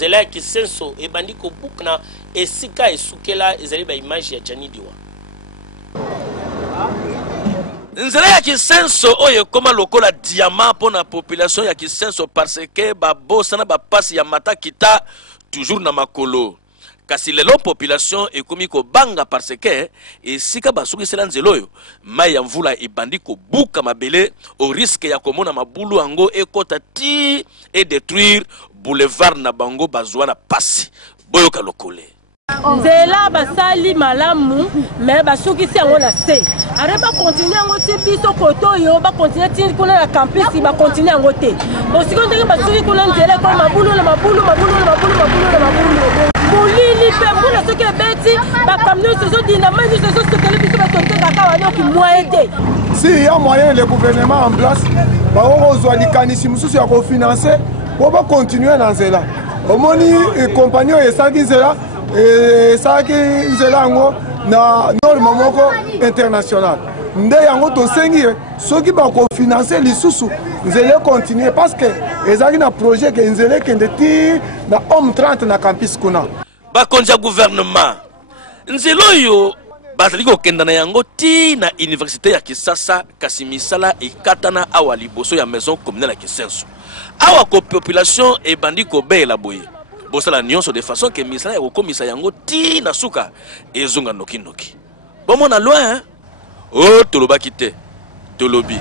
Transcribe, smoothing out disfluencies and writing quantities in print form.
nzela ya kisenso ebandi kobukana esika esukela ezali ba image ya Jani Diwa. Nzela ya kisenso oyo koma lokola diamant pour la population ya kisenso parce que babosa na bapasi ya mata kita toujours na makolo. Kasi lelo population ekomi ko banga parce que esika basukisela nzela oyo mai ya mvula ebandi ko buka mabele au risque ya komona mabulu ango ekota ti et détruire boulevard na bango bazwa na pasi boyoka lokole. Nzela basali malamu mais basukisi yango na se. Are ba continuer yango ti biso koto yo ba continuer ti kuna na campus ba continuer yango te. Bosiko ndenge basuki kuna nzela ko mabulu na mabulu. Molili pe mbula soki ebeti ba camion se dynamite se stokele biso ba tonte kaka wana ki moyen. Si il y a moyen le gouvernement en place ba ozwa likanisi mususu ya ko financer pour ba continuer na nzela. Omoni compagnie esaki nzela esaki nzela ngo na norme moko international. Nde yango to sengi soki ba ko financer lisusu nzela continuer parce que ezaki na projet que nzela kende ti na homme 30 na campus kuna. Ba konja gouvernement nzela yo bazali ko kenda na yango ti na université ya Kisasa kasi misala ekatana awa liboso ya maison communale ya Kisenso. Awa ko population ebandi ko bela boye. Bosala nyonso de façon que misala ya kokomisa yango ti na suka ezonga noki noki. Bomona loin hein? Oh tolobaki te tolobi.